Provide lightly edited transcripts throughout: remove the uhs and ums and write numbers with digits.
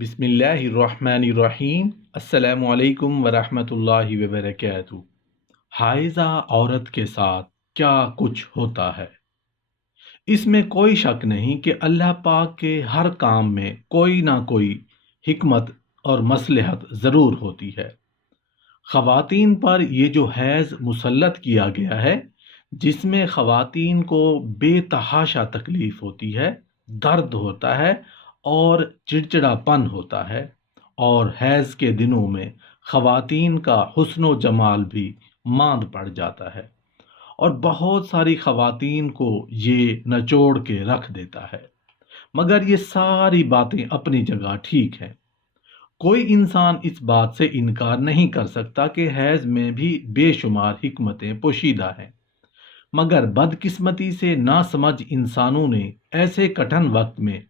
بسم اللہ الرحمن الرحیم۔ السلام علیکم ورحمۃ اللہ وبرکاتہ۔ حائضہ عورت کے ساتھ کیا کچھ ہوتا ہے؟ اس میں کوئی شک نہیں کہ اللہ پاک کے ہر کام میں کوئی نہ کوئی حکمت اور مصلحت ضرور ہوتی ہے۔ خواتین پر یہ جو حیض مسلط کیا گیا ہے، جس میں خواتین کو بے تحاشا تکلیف ہوتی ہے، درد ہوتا ہے اور چڑچڑا پن ہوتا ہے، اور حیض کے دنوں میں خواتین کا حسن و جمال بھی ماند پڑ جاتا ہے، اور بہت ساری خواتین کو یہ نچوڑ کے رکھ دیتا ہے۔ مگر یہ ساری باتیں اپنی جگہ ٹھیک ہیں۔ کوئی انسان اس بات سے انکار نہیں کر سکتا کہ حیض میں بھی بے شمار حکمتیں پوشیدہ ہیں، مگر بدقسمتی سے ناسمجھ انسانوں نے ایسے کٹھن وقت میں،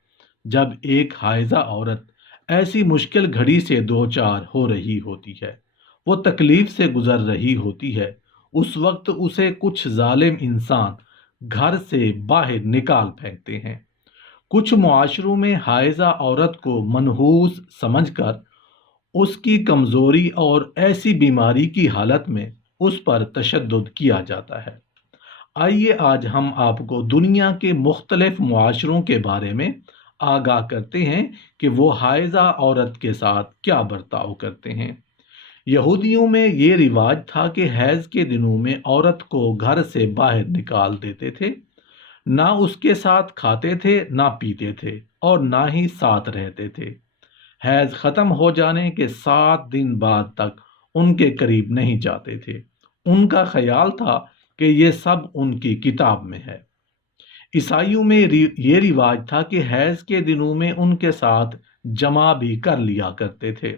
جب ایک حائضہ عورت ایسی مشکل گھڑی سے دوچار ہو رہی ہوتی ہے، وہ تکلیف سے گزر رہی ہوتی ہے، اس وقت اسے کچھ ظالم انسان گھر سے باہر نکال پھینکتے ہیں۔ کچھ معاشروں میں حائضہ عورت کو منحوس سمجھ کر اس کی کمزوری اور ایسی بیماری کی حالت میں اس پر تشدد کیا جاتا ہے۔ آئیے آج ہم آپ کو دنیا کے مختلف معاشروں کے بارے میں آگاہ کرتے ہیں کہ وہ حائضہ عورت کے ساتھ کیا برتاؤ کرتے ہیں۔ یہودیوں میں یہ رواج تھا کہ حیض کے دنوں میں عورت کو گھر سے باہر نکال دیتے تھے، نہ اس کے ساتھ کھاتے تھے، نہ پیتے تھے، اور نہ ہی ساتھ رہتے تھے۔ حیض ختم ہو جانے کے 7 دن بعد تک ان کے قریب نہیں جاتے تھے۔ ان کا خیال تھا کہ یہ سب ان کی کتاب میں ہے۔ عیسائیوں میں یہ رواج تھا کہ حیض کے دنوں میں ان کے ساتھ جمع بھی کر لیا کرتے تھے۔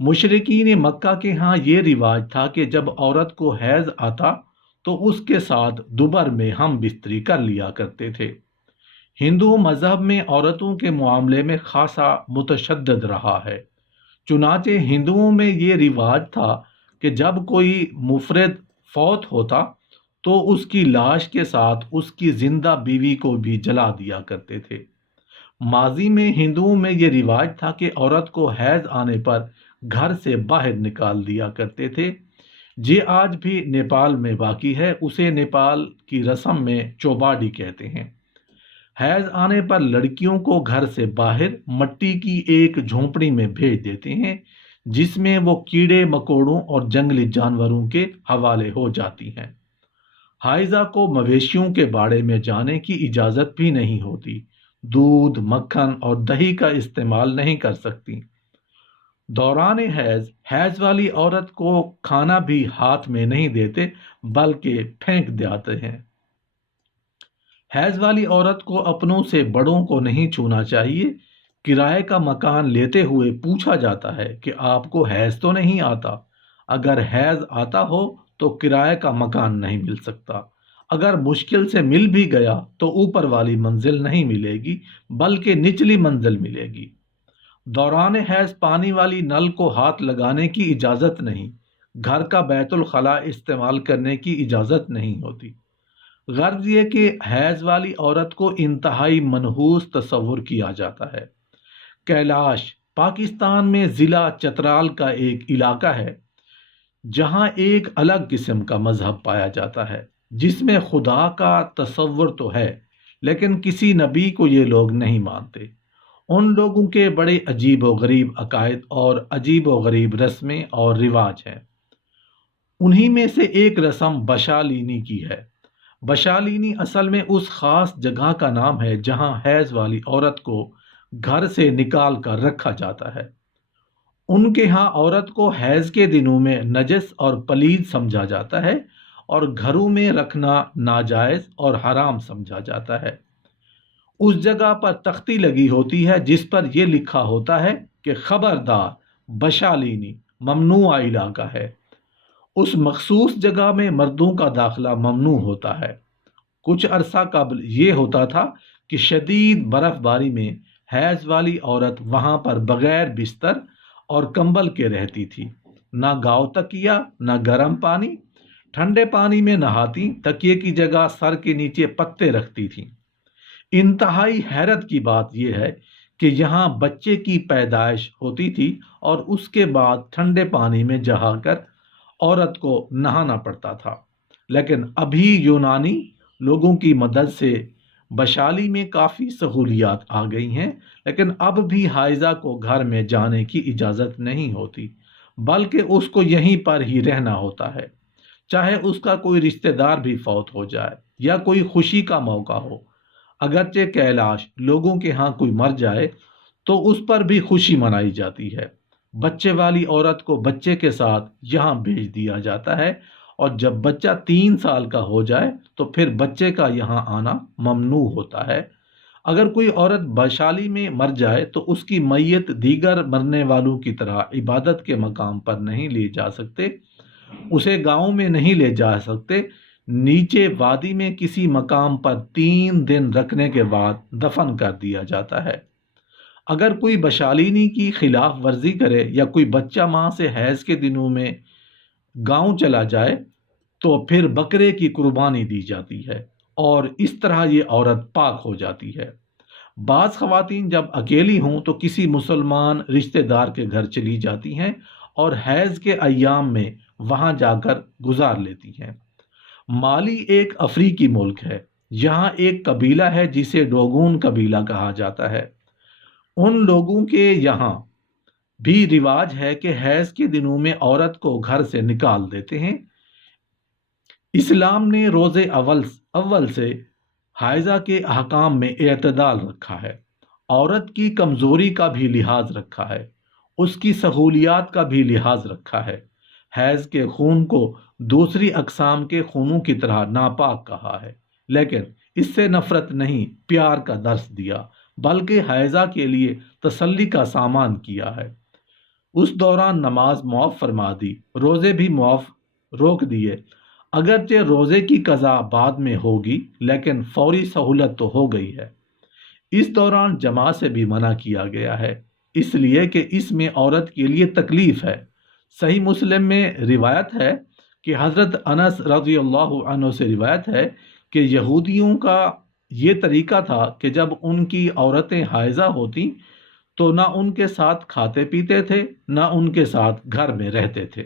مشرکین مکہ کے ہاں یہ رواج تھا کہ جب عورت کو حیض آتا تو اس کے ساتھ دوبر میں ہم بستری کر لیا کرتے تھے۔ ہندو مذہب میں عورتوں کے معاملے میں خاصا متشدد رہا ہے۔ چنانچہ ہندوؤں میں یہ رواج تھا کہ جب کوئی مفرد فوت ہوتا تو اس کی لاش کے ساتھ اس کی زندہ بیوی کو بھی جلا دیا کرتے تھے۔ ماضی میں ہندوؤں میں یہ رواج تھا کہ عورت کو حیض آنے پر گھر سے باہر نکال دیا کرتے تھے۔ یہ آج بھی نیپال میں باقی ہے، اسے نیپال کی رسم میں چوباڈی کہتے ہیں۔ حیض آنے پر لڑکیوں کو گھر سے باہر مٹی کی ایک جھونپڑی میں بھیج دیتے ہیں، جس میں وہ کیڑے مکوڑوں اور جنگلی جانوروں کے حوالے ہو جاتی ہیں۔ حائضہ کو مویشیوں کے باڑے میں جانے کی اجازت بھی نہیں ہوتی، دودھ، مکھن اور دہی کا استعمال نہیں کر سکتی۔ دوران حیض والی عورت کو کھانا بھی ہاتھ میں نہیں دیتے بلکہ پھینک دیتے ہیں۔ حیض والی عورت کو اپنوں سے بڑوں کو نہیں چھونا چاہیے۔ کرائے کا مکان لیتے ہوئے پوچھا جاتا ہے کہ آپ کو حیض تو نہیں آتا؟ اگر حیض آتا ہو تو کرائے کا مکان نہیں مل سکتا۔ اگر مشکل سے مل بھی گیا تو اوپر والی منزل نہیں ملے گی بلکہ نچلی منزل ملے گی۔ دوران حیض پانی والی نل کو ہاتھ لگانے کی اجازت نہیں، گھر کا بیت الخلاء استعمال کرنے کی اجازت نہیں ہوتی۔ غرض یہ کہ حیض والی عورت کو انتہائی منحوس تصور کیا جاتا ہے۔ کیلاش پاکستان میں ضلع چترال کا ایک علاقہ ہے جہاں ایک الگ قسم کا مذہب پایا جاتا ہے، جس میں خدا کا تصور تو ہے لیکن کسی نبی کو یہ لوگ نہیں مانتے۔ ان لوگوں کے بڑے عجیب و غریب عقائد اور عجیب و غریب رسمیں اور رواج ہیں۔ انہی میں سے ایک رسم بشالینی کی ہے۔ بشالینی اصل میں اس خاص جگہ کا نام ہے جہاں حیض والی عورت کو گھر سے نکال کر رکھا جاتا ہے۔ ان کے ہاں عورت کو حیض کے دنوں میں نجس اور پلید سمجھا جاتا ہے اور گھروں میں رکھنا ناجائز اور حرام سمجھا جاتا ہے۔ اس جگہ پر تختی لگی ہوتی ہے جس پر یہ لکھا ہوتا ہے کہ خبردار، بشالینی ممنوع علاقہ ہے۔ اس مخصوص جگہ میں مردوں کا داخلہ ممنوع ہوتا ہے۔ کچھ عرصہ قبل یہ ہوتا تھا کہ شدید برف باری میں حیض والی عورت وہاں پر بغیر بستر اور کمبل کے رہتی تھی، نہ گاؤ تکیا، نہ گرم پانی۔ ٹھنڈے پانی میں نہاتی، تکیے کی جگہ سر کے نیچے پتے رکھتی تھیں۔ انتہائی حیرت کی بات یہ ہے کہ یہاں بچے کی پیدائش ہوتی تھی اور اس کے بعد ٹھنڈے پانی میں جہا کر عورت کو نہانا پڑتا تھا۔ لیکن ابھی یونانی لوگوں کی مدد سے بشالی میں کافی سہولیات آ گئی ہیں، لیکن اب بھی حائضہ کو گھر میں جانے کی اجازت نہیں ہوتی، بلکہ اس کو یہیں پر ہی رہنا ہوتا ہے، چاہے اس کا کوئی رشتہ دار بھی فوت ہو جائے یا کوئی خوشی کا موقع ہو۔ اگرچہ کیلاش لوگوں کے ہاں کوئی مر جائے تو اس پر بھی خوشی منائی جاتی ہے۔ بچے والی عورت کو بچے کے ساتھ یہاں بھیج دیا جاتا ہے، اور جب بچہ 3 سال کا ہو جائے تو پھر بچے کا یہاں آنا ممنوع ہوتا ہے۔ اگر کوئی عورت بشالی میں مر جائے تو اس کی میت دیگر مرنے والوں کی طرح عبادت کے مقام پر نہیں لے جا سکتے، اسے گاؤں میں نہیں لے جا سکتے، نیچے وادی میں کسی مقام پر 3 دن رکھنے کے بعد دفن کر دیا جاتا ہے۔ اگر کوئی بشالینی کی خلاف ورزی کرے یا کوئی بچہ ماں سے حیض کے دنوں میں گاؤں چلا جائے تو پھر بکرے کی قربانی دی جاتی ہے، اور اس طرح یہ عورت پاک ہو جاتی ہے۔ بعض خواتین جب اکیلی ہوں تو کسی مسلمان رشتہ دار کے گھر چلی جاتی ہیں اور حیض کے ایام میں وہاں جا کر گزار لیتی ہیں۔ مالی ایک افریقی ملک ہے۔ یہاں ایک قبیلہ ہے جسے ڈوگون قبیلہ کہا جاتا ہے۔ ان لوگوں کے یہاں بھی رواج ہے کہ حیض کے دنوں میں عورت کو گھر سے نکال دیتے ہیں۔ اسلام نے روزے اول سے حائضہ کے احکام میں اعتدال رکھا ہے، عورت کی کمزوری کا بھی لحاظ رکھا ہے، اس کی سہولیات کا بھی لحاظ رکھا ہے۔ حیض کے خون کو دوسری اقسام کے خونوں کی طرح ناپاک کہا ہے، لیکن اس سے نفرت نہیں، پیار کا درس دیا، بلکہ حائضہ کے لیے تسلی کا سامان کیا ہے۔ اس دوران نماز معاف فرما دی، روزے بھی معاف روک دیے۔ اگرچہ روزے کی قضا بعد میں ہوگی، لیکن فوری سہولت تو ہو گئی ہے۔ اس دوران جماع سے بھی منع کیا گیا ہے، اس لیے کہ اس میں عورت کے لیے تکلیف ہے۔ صحیح مسلم میں روایت ہے کہ حضرت انس رضی اللہ عنہ سے روایت ہے کہ یہودیوں کا یہ طریقہ تھا کہ جب ان کی عورتیں حائضہ ہوتیں تو نہ ان کے ساتھ کھاتے پیتے تھے، نہ ان کے ساتھ گھر میں رہتے تھے۔